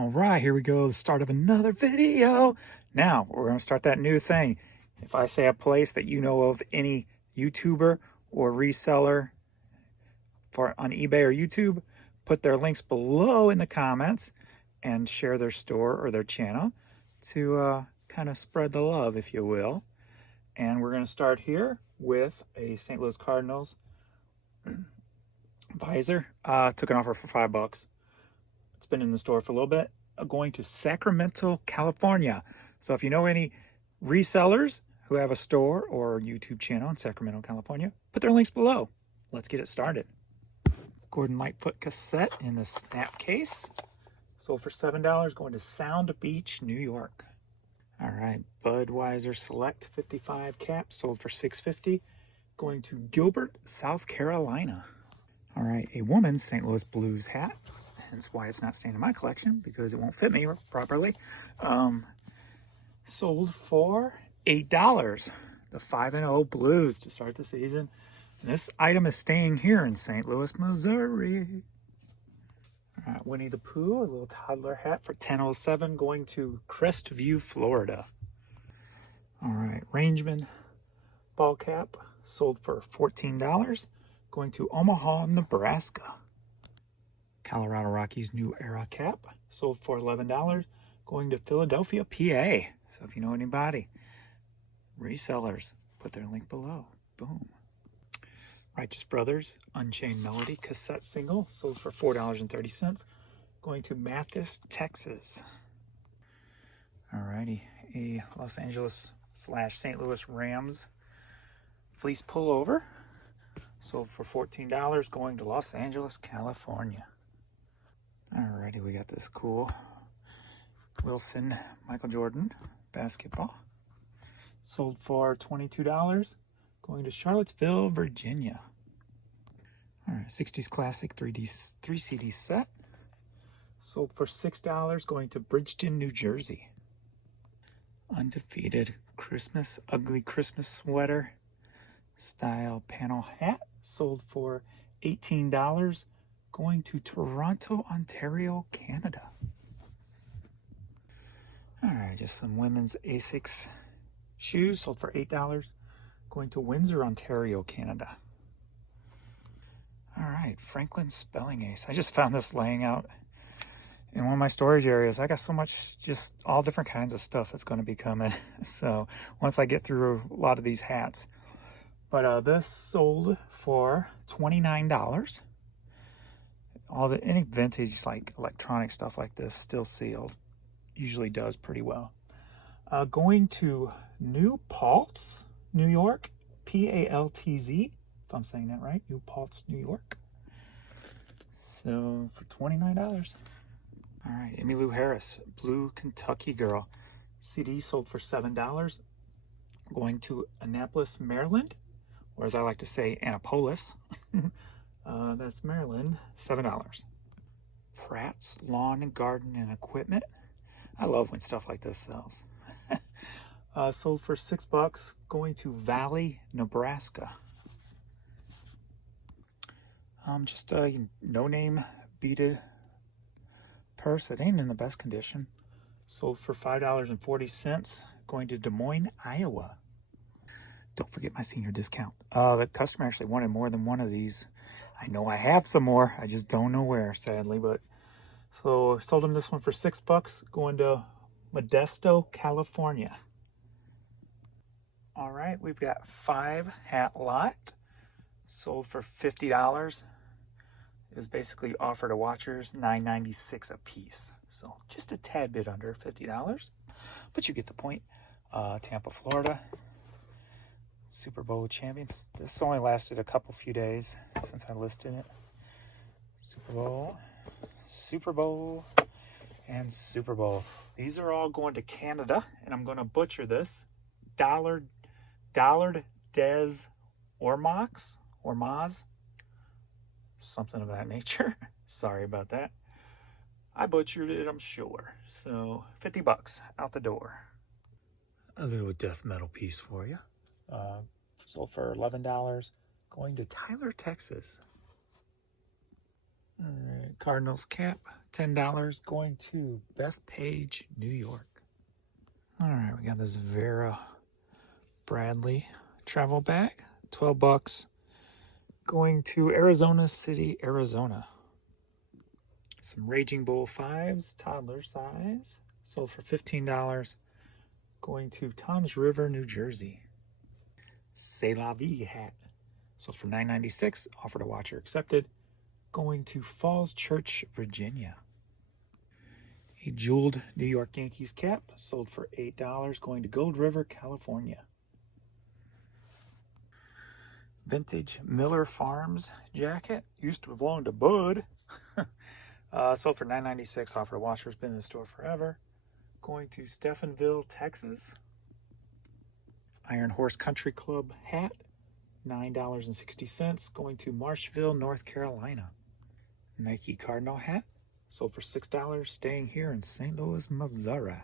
All right, here we go. The start of another video. Now, we're going to start that new thing. If I say a place that you know of, any YouTuber or reseller on eBay or YouTube, put their links below in the comments and share their store or their channel to kind of spread the love, if you will. And we're going to start here with a St. Louis Cardinals visor. Took an offer for $5. It's been in the store for a little bit. Going to Sacramento, California. So if you know any resellers who have a store or YouTube channel in Sacramento, California, put their links below. Let's get it started. Gordon Lightfoot cassette in the snap case. Sold for $7, going to Sound Beach, New York. All right, Budweiser Select 55 cap, sold for $6.50, going to Gilbert, South Carolina. All right, a woman's St. Louis Blues hat. Hence why it's not staying in my collection, because it won't fit me properly. Sold for $8. The 5-0 Blues to start the season. And this item is staying here in St. Louis, Missouri. All right, Winnie the Pooh, a little toddler hat for $10.07, going to Crestview, Florida. All right, Rangeman ball cap, sold for $14, going to Omaha, Nebraska. Colorado Rockies New Era cap, sold for $11, going to Philadelphia, PA. So if you know anybody, resellers, put their link below. Boom. Righteous Brothers Unchained Melody cassette single, sold for $4.30, going to Mathis, Texas. Alrighty, a Los Angeles / St. Louis Rams fleece pullover, sold for $14, going to Los Angeles, California. Alrighty, we got this cool Wilson Michael Jordan basketball, sold for $22, going to Charlottesville, Virginia. All right, 60s classic 3 CD set, sold for $6, going to Bridgeton, New Jersey. Undefeated Christmas ugly Christmas sweater style panel hat, sold for $18, going to Toronto, Ontario, Canada. All right, just some women's Asics shoes, sold for $8, going to Windsor, Ontario, Canada. All right, Franklin Spelling Ace. I just found this laying out in one of my storage areas. I got so much, just all different kinds of stuff that's going to be coming. So once I get through a lot of these hats. But this sold for $29. Any vintage like electronic stuff like this, still sealed, usually does pretty well. Going to New Paltz, New York, Paltz, if I'm saying that right, New Paltz, New York. So for $29. All right, Emmylou Harris, Blue Kentucky Girl, CD sold for $7. Going to Annapolis, Maryland, or as I like to say, Annapolis. That's Maryland, $7. Pratt's Lawn and Garden and Equipment. I love when stuff like this sells. Sold for $6, going to Valley, Nebraska. Just a no-name beaded purse. It ain't in the best condition. Sold for $5.40, going to Des Moines, Iowa. Don't forget my senior discount. The customer actually wanted more than one of these. I know I have some more. I just don't know where, sadly. But so I sold him this one for $6, going to Modesto, California. All right, we've got 5 hat lot, sold for $50. It was basically offered to watchers, $9.96 a piece. So just a tad bit under $50, but you get the point. Tampa, Florida. Super Bowl champions. This only lasted a few days since I listed it. Super Bowl, and Super Bowl. These are all going to Canada, and I'm going to butcher this. Dollard des Ormox, something of that nature. Sorry about that. I butchered it, I'm sure. So $50 out the door. A little death metal piece for you. Sold for $11, going to Tyler, Texas. All right, Cardinals cap, $10, going to Bethpage, New York. All right, we got this Vera Bradley travel bag, 12 bucks, going to Arizona City, Arizona. Some Raging Bull 5s, toddler size, sold for $15, going to Tom's River, New Jersey. C'est la vie hat, sold for $9.96, offered a watcher accepted, going to Falls Church, Virginia. A jeweled New York Yankees cap, sold for $8, going to Gold River, California. Vintage Miller Farms jacket, used to belong to Bud. Sold for $9.96, offered a washer, has been in the store forever. Going to Stephenville, Texas. Iron Horse Country Club hat, $9.60, going to Marshville, North Carolina. Nike Cardinal hat, sold for $6, staying here in St. Louis, Missouri.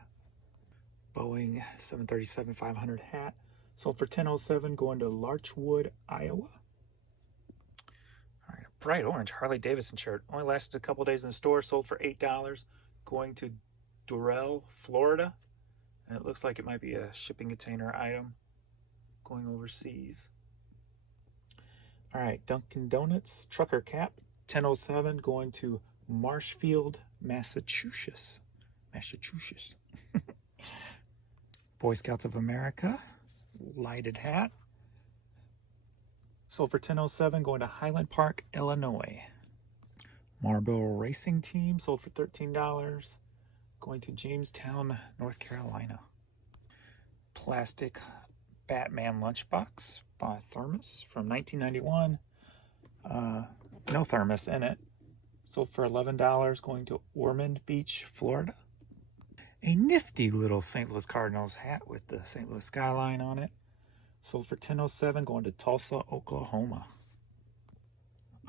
Boeing 737-500 hat, sold for $10.07, going to Larchwood, Iowa. All right, a bright orange Harley Davidson shirt, only lasted a couple days in the store, sold for $8, going to Durrell, Florida. And it looks like it might be a shipping container item going overseas. All right, Dunkin' Donuts trucker cap, $10.07, going to Marshfield, Massachusetts. Boy Scouts of America lighted hat, sold for $10.07, going to Highland Park, Illinois. Marlboro Racing Team, sold for $13, going to Jamestown, North Carolina. Plastic Batman lunchbox by Thermos from 1991. No thermos in it. Sold for $11, going to Ormond Beach, Florida. A nifty little St. Louis Cardinals hat with the St. Louis skyline on it. Sold for $10.07, going to Tulsa, Oklahoma.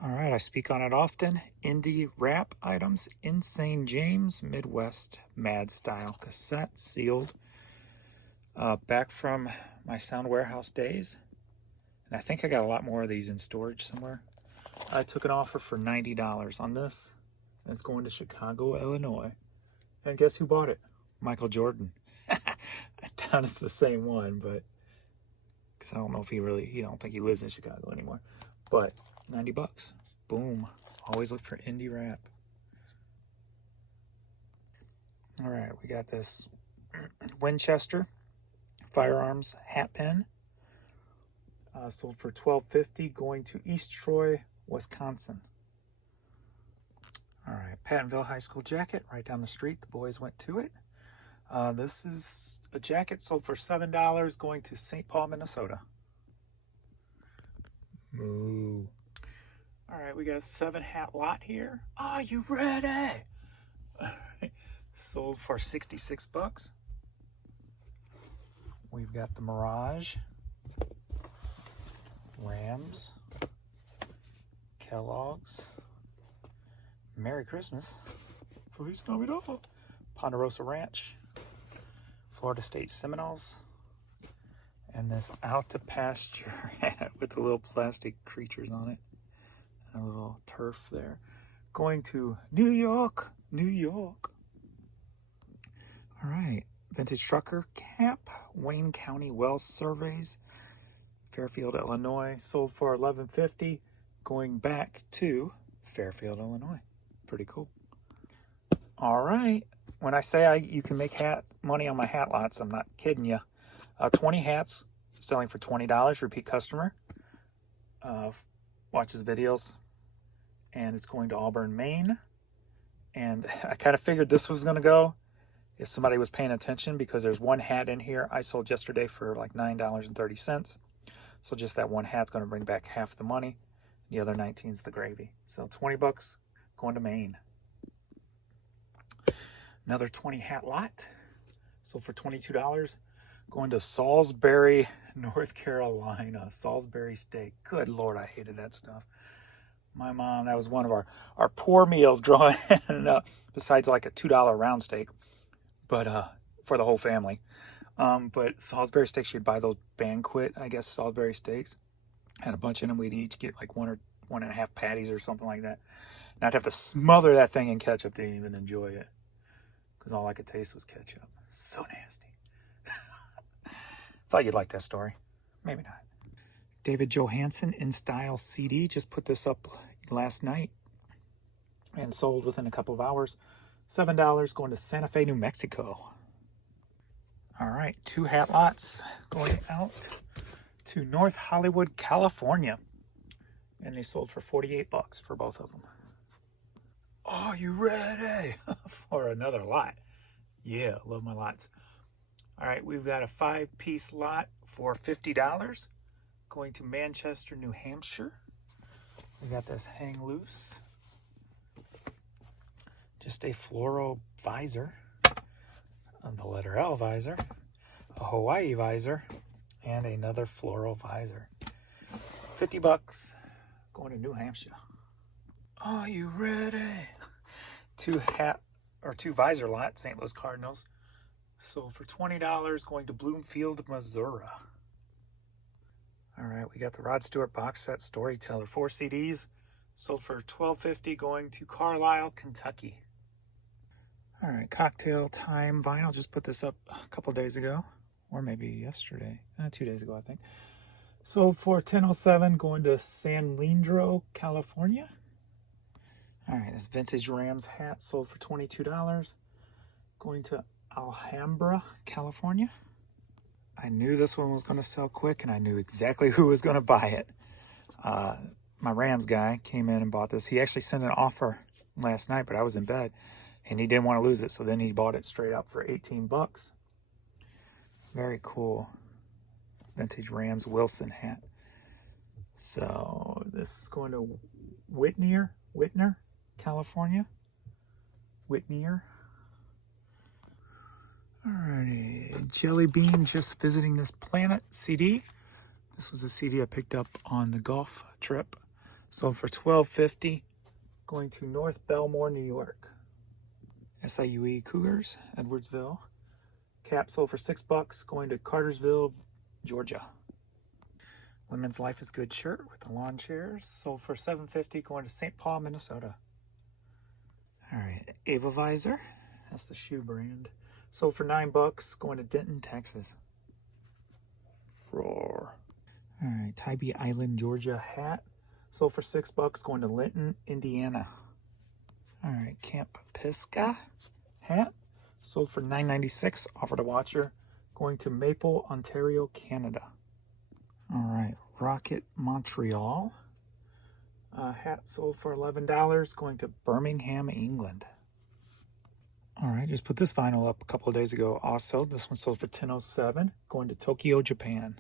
All right, I speak on it often. Indie rap items, Insane James Midwest Mad Style cassette, sealed. Back from my Sound Warehouse days. And I think I got a lot more of these in storage somewhere. I took an offer for $90 on this. And it's going to Chicago, Illinois. And guess who bought it? Michael Jordan. I doubt it's the same one, but because I don't know if he don't think he lives in Chicago anymore. But 90 bucks. Boom. Always look for indie rap. All right, we got this Winchester firearms hat pin. Sold for $12.50, going to East Troy, Wisconsin. All right, Pattonville High School jacket, right down the street. The boys went to it. This is a jacket sold for $7, going to St. Paul, Minnesota. Moo. All right, we got a 7 hat lot here. Are you ready? All right. Sold for 66 bucks. We've got the Mirage, Rams, Kellogg's, Merry Christmas, Feliz Navidad, Ponderosa Ranch, Florida State Seminoles, and this Out to Pasture hat with the little plastic creatures on it, and a little turf there. Going to New York, New York. All right, vintage trucker cap, Wayne County Well Surveys, Fairfield, Illinois, sold for $11.50, going back to Fairfield, Illinois. Pretty cool. All right, when I say you can make money on my hat lots, I'm not kidding you. 20 hats selling for $20, repeat customer. Watches videos, and it's going to Auburn, Maine. And I kind of figured this was going to go if somebody was paying attention, because there's one hat in here I sold yesterday for like $9.30. So just that one hat's going to bring back half the money. The other 19's the gravy. So 20 bucks going to Maine. Another 20 hat lot sold for $22, going to Salisbury, North Carolina. Salisbury steak. Good Lord, I hated that stuff. My mom, that was one of our poor meals growing up, besides like a $2 round steak, but for the whole family. But Salisbury steaks, she'd buy those banquet, I guess, Salisbury steaks. Had a bunch in them. We'd each get like 1 or 1.5 patties or something like that. Not have to smother that thing in ketchup to even enjoy it. Because all I could taste was ketchup. So nasty. Thought you'd like that story. Maybe not. David Johansen In Style CD. Just put this up last night. And sold within a couple of hours. $7 going to Santa Fe, New Mexico. All right, 2 hat lots going out to North Hollywood, California. And they sold for $48 for both of them. Are you ready for another lot? Yeah, love my lots. All right, we've got a 5-piece lot for $50 going to Manchester, New Hampshire. We got this hang loose. Just a floral visor, the letter L visor, a Hawaii visor, and another floral visor. $50 going to New Hampshire. Are you ready? 2 visor lots, St. Louis Cardinals, sold for $20 going to Bloomfield, Missouri. All right, we got the Rod Stewart box set Storyteller, 4 CDs, sold for $12.50 going to Carlisle, Kentucky. All right, Cocktail Time vinyl. Just put this up a couple days ago, or maybe yesterday, 2 days ago, I think. Sold for $10.07 going to San Leandro, California. All right, this vintage Rams hat sold for $22 going to Alhambra, California. I knew this one was going to sell quick, and I knew exactly who was going to buy it. My Rams guy came in and bought this. He actually sent an offer last night, but I was in bed. And he didn't want to lose it, so then he bought it straight up for $18. Very cool. Vintage Rams Wilson hat. So this is going to Whitner, California. Whitner. Alrighty. Jelly Bean Just Visiting This Planet CD. This was a CD I picked up on the golf trip. Sold for $12.50. Going to North Belmore, New York. SIUE Cougars, Edwardsville. Cap sold for $6 going to Cartersville, Georgia. Women's Life is Good shirt with the lawn chairs. Sold for $7.50 going to St. Paul, Minnesota. All right, Ava Visor. That's the shoe brand. Sold for $9 going to Denton, Texas. Roar. All right, Tybee Island, Georgia hat. Sold for $6 going to Linton, Indiana. All right, Camp Pisgah hat. Sold for $9.96. Offered a watcher. Going to Maple, Ontario, Canada. All right, Rocket Montreal. Hat sold for $11. Going to Birmingham, England. All right, just put this vinyl up a couple of days ago also. This one sold for $10.07. Going to Tokyo, Japan.